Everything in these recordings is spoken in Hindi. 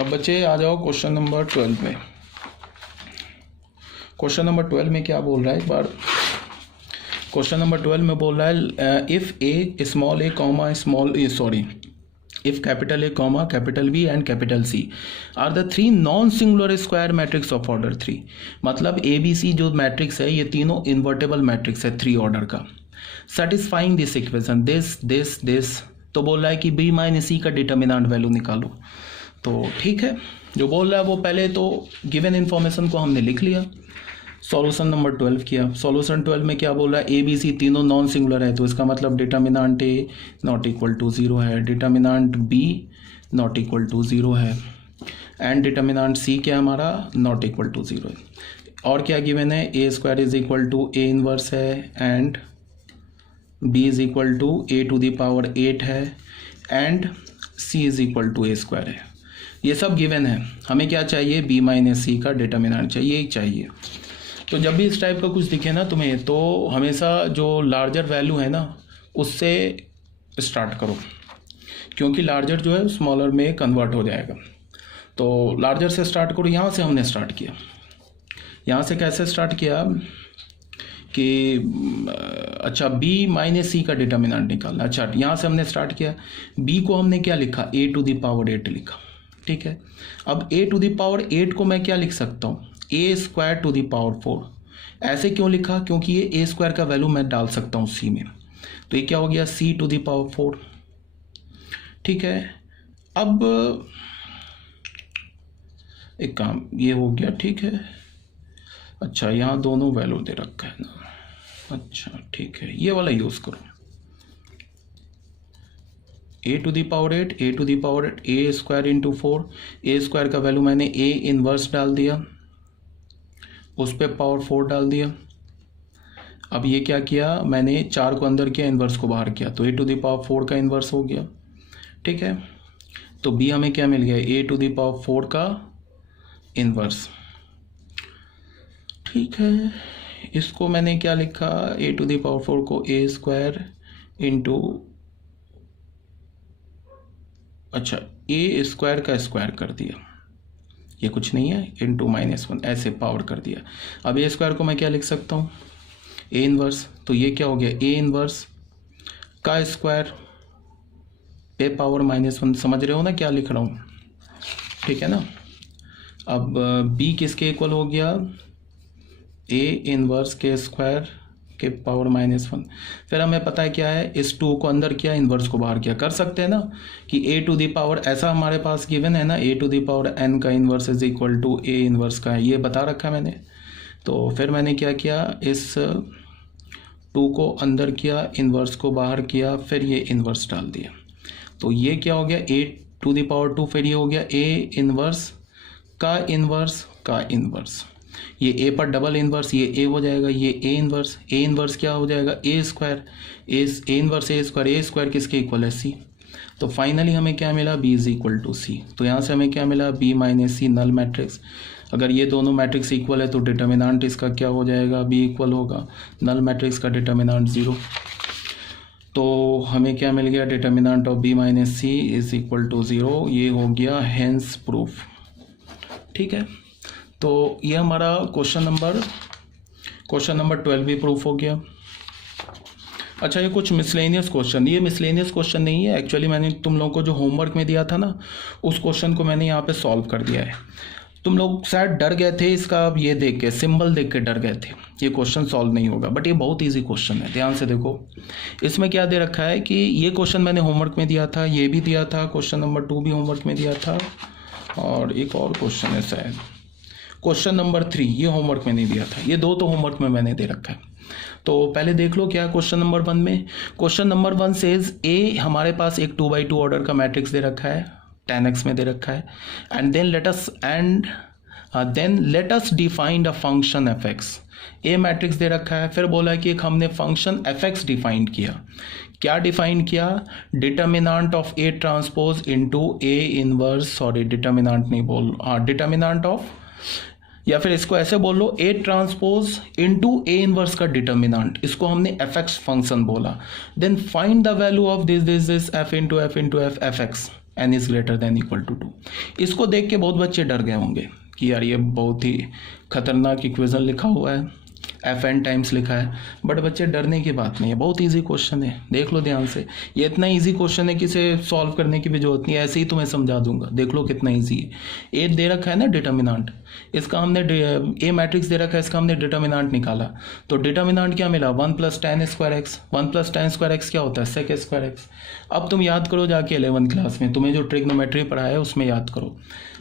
अब बच्चे आ जाओ क्वेश्चन नंबर 12 में। क्वेश्चन नंबर 12 में क्या बोल रहा है एक बार। क्वेश्चन नंबर 12 में बोल रहा है if A small A comma small A sorry if capital A comma capital B and capital C are the three non-singular square matrix of order 3। मतलब ABC जो मैट्रिक्स है ये तीनों इन्वर्टेबल मैट्रिक्स है 3 ऑर्डर का। सेटिस्फाइंग दिस इक्वेशन दिस तो बोल रहा है कि B माइनस C का डिटर्मिनेंट वैल्यू निकालो। तो ठीक है, जो बोल रहा है वो पहले तो गिवन इन्फॉर्मेशन को हमने लिख लिया, सॉल्यूशन नंबर 12 किया। सॉल्यूशन 12 में क्या बोल रहा है, ए बी सी तीनों नॉन सिंगुलर है, तो इसका मतलब determinant A not equal to 0 है, determinant B not equal to 0 है, एंड डिटर्मिनेंट सी क्या है हमारा, नॉट इक्वल टू 0 है। और क्या गिवन है, A square is equal to A inverse है, and B is equal to A to the power 8 है, and C is equal to A square है। ये सब गिवन है। हमें क्या चाहिए, बी माइनस सी का डिटर्मिनेंट चाहिए, ही चाहिए। तो जब भी इस टाइप का कुछ दिखे ना तुम्हें, तो हमेशा जो लार्जर वैल्यू है ना उससे स्टार्ट करो, क्योंकि लार्जर जो है स्मॉलर में कन्वर्ट हो जाएगा। तो लार्जर से स्टार्ट करो। यहाँ से हमने स्टार्ट किया। यहाँ से कैसे स्टार्ट किया कि अच्छा बी माइनस सी का डिटर्मिनेंट निकालना। अच्छा यहाँ से हमने स्टार्ट किया, बी को हमने क्या लिखा, ए टू द पावर 8 लिखा। ठीक है, अब ए टू द पावर 8 को मैं क्या लिख सकता हूँ, ए स्क्वायर टू द पावर 4। ऐसे क्यों लिखा, क्योंकि ये ए स्क्वायर का वैल्यू मैं डाल सकता हूँ सी में, तो ये क्या हो गया, सी टू द पावर 4। ठीक है, अब एक काम ये हो गया। ठीक है, अच्छा यहाँ दोनों वैल्यू दे रखा है ना। अच्छा ठीक है, ये वाला यूज़ करो, A to the power 8, A to the power 8 A square into 4। A square का वैल्यू मैंने ए इनवर्स डाल दिया, उस पर पावर 4 डाल दिया। अब ये क्या किया, मैंने 4 को अंदर किया, इन्वर्स को बाहर किया, तो ए टू द पावर 4 का इन्वर्स हो गया। ठीक है, तो बी हमें क्या मिल गया, ए टू द पावर 4 का इन्वर्स। ठीक है, इसको मैंने क्या लिखा, ए टू द पावर 4 को ए स्क्वायर इंटू, अच्छा ए स्क्वायर का स्क्वायर कर दिया, ये कुछ नहीं है, इंटू -1 ऐसे पावर कर दिया। अब ए स्क्वायर को मैं क्या लिख सकता हूँ, ए इनवर्स। तो ये क्या हो गया, ए इनवर्स का स्क्वायर पे पावर -1। समझ रहे हो ना क्या लिख रहा हूँ, ठीक है ना। अब बी किसके इक्वल हो गया, ए इनवर्स के स्क्वायर के पावर -1। फिर हमें पता है क्या है, इस 2 को अंदर किया, इन्वर्स को बाहर किया। कर सकते हैं ना कि ए टू द पावर, ऐसा हमारे पास गिवन है ना, A to the power n का inverse is equal to A inverse का है, ये बता रखा है मैंने। तो फिर मैंने क्या किया, इस 2 को अंदर किया, इन्वर्स को बाहर किया, फिर ये इन्वर्स डाल दिया। तो ये क्या हो गया, ए टू द पावर 2, फिर ये हो गया ए इन्वर्स का इन्वर्स का इन्वर्स। ये ए पर डबल इन्वर्स, ये ए हो जाएगा, ये ए इन्वर्स क्या हो जाएगा, ए square, A inverse A square किसके इक्वल है, सी। तो फाइनली हमें क्या मिला, बी इज इक्वल टू सी। तो यहाँ से हमें क्या मिला, बी माइनस सी नल मैट्रिक्स। अगर ये दोनों मैट्रिक्स इक्वल है तो डिटर्मिनेंट इसका क्या हो जाएगा, बी इक्वल होगा नल मैट्रिक्स का डिटर्मिनेंट 0। तो हमें क्या मिल गया, determinant of B minus C is equal to 0। ये हो गया हेंस प्रूफ। ठीक है, तो ये हमारा क्वेश्चन नंबर 12 भी प्रूफ हो गया। अच्छा, ये कुछ मिसलेनियस क्वेश्चन, ये मिसलेनियस क्वेश्चन नहीं है एक्चुअली, मैंने तुम लोगों को जो होमवर्क में दिया था ना उस क्वेश्चन को मैंने यहाँ पे सॉल्व कर दिया है। तुम लोग शायद डर गए थे इसका, अब ये देख के सिंबल देख के डर गए थे, ये क्वेश्चन सॉल्व नहीं होगा, बट ये बहुत ईजी क्वेश्चन है। ध्यान से देखो, इसमें क्या दे रखा है कि ये क्वेश्चन मैंने होमवर्क में दिया था, ये भी दिया था, क्वेश्चन नंबर 2 भी होमवर्क में दिया था, और एक और क्वेश्चन है शायद क्वेश्चन नंबर 3, ये होमवर्क में नहीं दिया था, ये 2 तो होमवर्क में मैंने दे रखा है। तो पहले देख लो क्या क्वेश्चन नंबर 1 में। क्वेश्चन नंबर 1 सेज ए, हमारे पास एक 2x2 ऑर्डर का मैट्रिक्स दे रखा है, 10x में दे रखा है, and then let us define a function fx। A matrix दे रखा है, फिर बोला कि एक हमने फंक्शन fx डिफाइन किया। क्या डिफाइन किया, determinant of A transpose into A inverse, sorry determinant नहीं बोल, डिटर्मिनेंट ऑफ, या फिर इसको ऐसे बोल लो, A transpose into A inverse का डिटर्मिनेंट, इसको हमने fx फंक्शन बोला। Then find the value of this F into F F X. n is greater than equal to 2। इसको देख के बहुत बच्चे डर गए होंगे कि यार ये बहुत ही खतरनाक इक्वेशन लिखा हुआ है, एफ एन टाइम्स लिखा है। बट बच्चे डरने की बात नहीं है, बहुत इजी क्वेश्चन है, देख लो ध्यान से। ये इतना इजी क्वेश्चन है कि इसे सॉल्व करने की भी जरूरत नहीं है, ऐसे ही तुम्हें समझा दूंगा, देख लो कितना इजी है। ए दे रखा है ना डिटर्मिनांट, इसका हमने ए मैट्रिक्स दे रखा है, इसका हमने डिटर्मिनांट निकाला। तो डिटर्मिनांट क्या मिला, 1 + tan square x. 1 + tan square x क्या होता है, सेक स्क्वायर एक्स। अब तुम याद करो जाके 11th क्लास में तुम्हें जो ट्रिग्नोमेट्री पढ़ा है उसमें याद करो,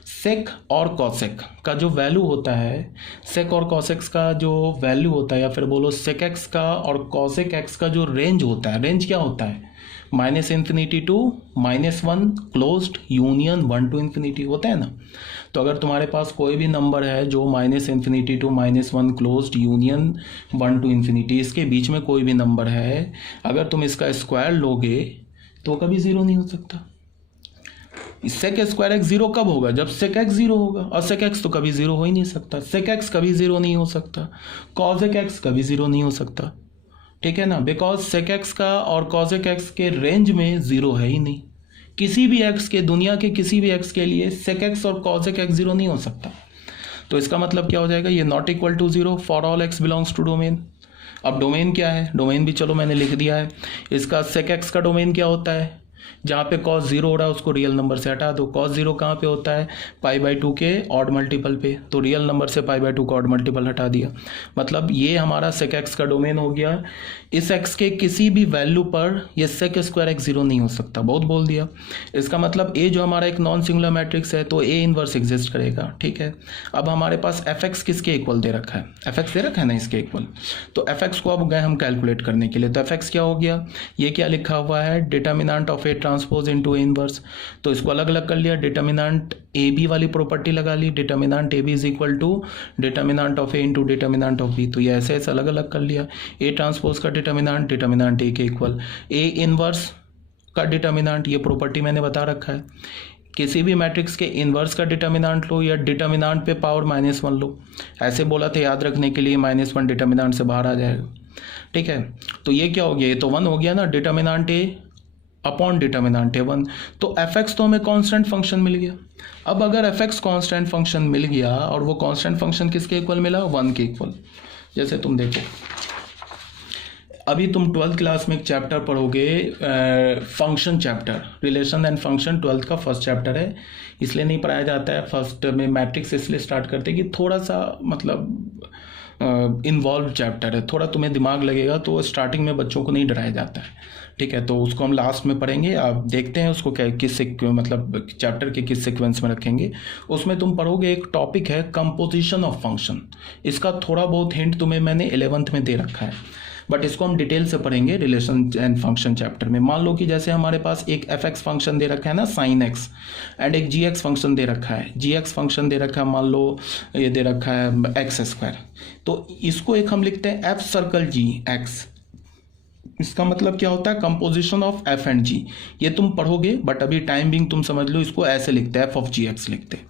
सेक और कॉसेक का जो वैल्यू होता है, सेक और कॉसेक्स का जो वैल्यू होता है, या फिर बोलो सेक एक्स का और कॉसेक एक्स का जो रेंज होता है, रेंज क्या होता है, -∞ टू -1 क्लोज्ड यूनियन 1 to ∞ होता है ना। तो अगर तुम्हारे पास कोई भी नंबर है जो -∞ टू -1 क्लोज्ड यूनियन 1 to ∞, इसके बीच में कोई भी नंबर है, अगर तुम इसका स्क्वायर लोगे तो कभी ज़ीरो नहीं हो सकता। सेक स्क्वायर एक्स जीरो कब होगा, जब सेक एक्स जीरो होगा, और सेक एक्स तो कभी जीरो हो ही नहीं सकता। सेक एक्स कभी जीरो नहीं हो सकता, कॉसेक एक्स कभी जीरो नहीं हो सकता, ठीक है ना, बिकॉज सेक एक्स का और कॉसेक एक्स के रेंज में जीरो है ही नहीं। किसी भी एक्स के, दुनिया के किसी भी एक्स के लिए सेक एक्स और कॉसेक एक्स जीरो नहीं हो सकता। तो इसका मतलब क्या हो जाएगा, ये not equal to zero for all x belongs to domain. अब डोमेन क्या है, डोमेन भी चलो मैंने लिख दिया है। इसका सेक एक्स का डोमेन क्या होता है, जहाँ पे कॉस जीरो हो रहा है उसको रियल नंबर से हटा दो। कॉस जीरो कहाँ पे होता है, π/2 के ऑड मल्टीपल पे, तो रियल नंबर से π/2 का ऑड मल्टीपल हटा दिया। मतलब ये हमारा सेक एक्स का डोमेन हो गया। इस एक्स के किसी भी वैल्यू पर ये सेक स्क्वायर एक्स जीरो नहीं हो सकता, बहुत बोल दिया। इसका मतलब ए जो हमारा एक नॉन सिंगुलर मैट्रिक्स है तो ए इनवर्स एग्जिस्ट करेगा, ठीक है। अब हमारे पास एफ एक्स किसके इक्वल दे रखा है, एफ एक्स दे रखा है ना इसके इक्वल। तो एफ एक्स को अब गए हम कैलकुलेट करने के लिए, तो एफ एक्स क्या हो गया, ये क्या लिखा हुआ है, determinant of A transpose into A inverse. तो इसको अलग अलग कर लिया, डिटर्मिनेंट ए बी वाली प्रॉपर्टी लगा ली, determinant A B is equal to determinant of A into determinant of B. तो ये ऐसे ऐसे अलग अलग कर लिया। ए ट्रांसपोज का डिटर्मिनेंट ए के इक्वल, ए इनवर्स का डिटर्मिनेंट, ये प्रॉपर्टी मैंने बता रखा है। किसी भी मैट्रिक्स के इनवर्स का डिटर्मिनेंट लो या डिटर्मिनेंट पे पावर -1 लो, ऐसे बोला था याद रखने के लिए, -1 डिटर्मिनेंट से बाहर आ जाएगा, ठीक है। तो ये क्या हो गया, ये तो 1 हो गया ना, डिटर्मिनेंट ए अपॉन डिटर्मिनेंट ए 1। तो एफ एक्स तो हमें कांस्टेंट फंक्शन मिल गया। अब अगर एफ एक्स कांस्टेंट फंक्शन मिल गया और वो कांस्टेंट फंक्शन किसके इक्वल मिला, 1 के इक्वल। जैसे तुम देखो अभी तुम 12th क्लास में एक चैप्टर पढ़ोगे, function chapter, relation and function 12th का फर्स्ट चैप्टर है, इसलिए नहीं पढ़ाया जाता है फर्स्ट में मैट्रिक्स, इसलिए स्टार्ट करते हैं कि थोड़ा सा मतलब इन्वॉल्व चैप्टर है, थोड़ा तुम्हें दिमाग लगेगा, तो स्टार्टिंग में बच्चों को नहीं डराया जाता है, ठीक है। तो उसको हम लास्ट में पढ़ेंगे, आप देखते हैं उसको किस मतलब चैप्टर के किस सीक्वेंस में रखेंगे। उसमें तुम पढ़ोगे एक टॉपिक है कंपोजिशन ऑफ फंक्शन, इसका थोड़ा बहुत हिंट तुम्हें मैंने 11th में दे रखा है, बट इसको हम डिटेल से पढ़ेंगे रिलेशन एंड फंक्शन चैप्टर में। मान लो कि जैसे हमारे पास एक एफ एक्स फंक्शन दे रखा है ना sin x, एंड एक जी एक्स फंक्शन दे रखा है, जी एक्स फंक्शन दे रखा है, मान लो ये दे रखा है एक्स स्क्वायर। तो इसको एक हम लिखते हैं एफ सर्कल जी एक्स। इसका मतलब क्या होता है, कंपोजिशन ऑफ एफ एंड जी। ये तुम पढ़ोगे, बट अभी टाइम बिंग तुम समझ लो, इसको ऐसे लिखते हैं, एफ ऑफ जी एक्स लिखते हैं।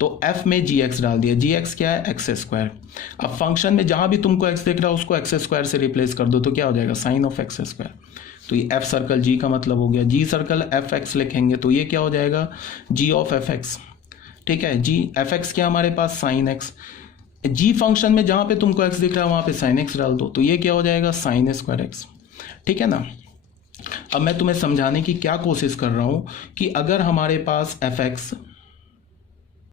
तो f में जी एक्स डाल दिया, जी एक्स क्या है, एक्स स्क्वायर। अब फंक्शन में जहां भी तुमको x दिख रहा है उसको एक्स स्क्वायर से रिप्लेस कर दो, तो क्या हो जाएगा, साइन ऑफ एक्स स्क्वायर। तो ये f सर्कल g का मतलब हो गया, g सर्कल एफ एक्स लिखेंगे तो ये क्या हो जाएगा, g ऑफ एफ एक्स, ठीक है। g एफ एक्स क्या हमारे पास, साइन एक्स। g फंक्शन में जहां पे तुमको x दिख रहा है वहां पे साइन एक्स डाल दो, तो ये क्या हो जाएगा, साइन स्क्वायर एक्स, ठीक है ना। अब मैं तुम्हें समझाने की क्या कोशिश कर रहा हूं कि अगर हमारे पास एफ एक्स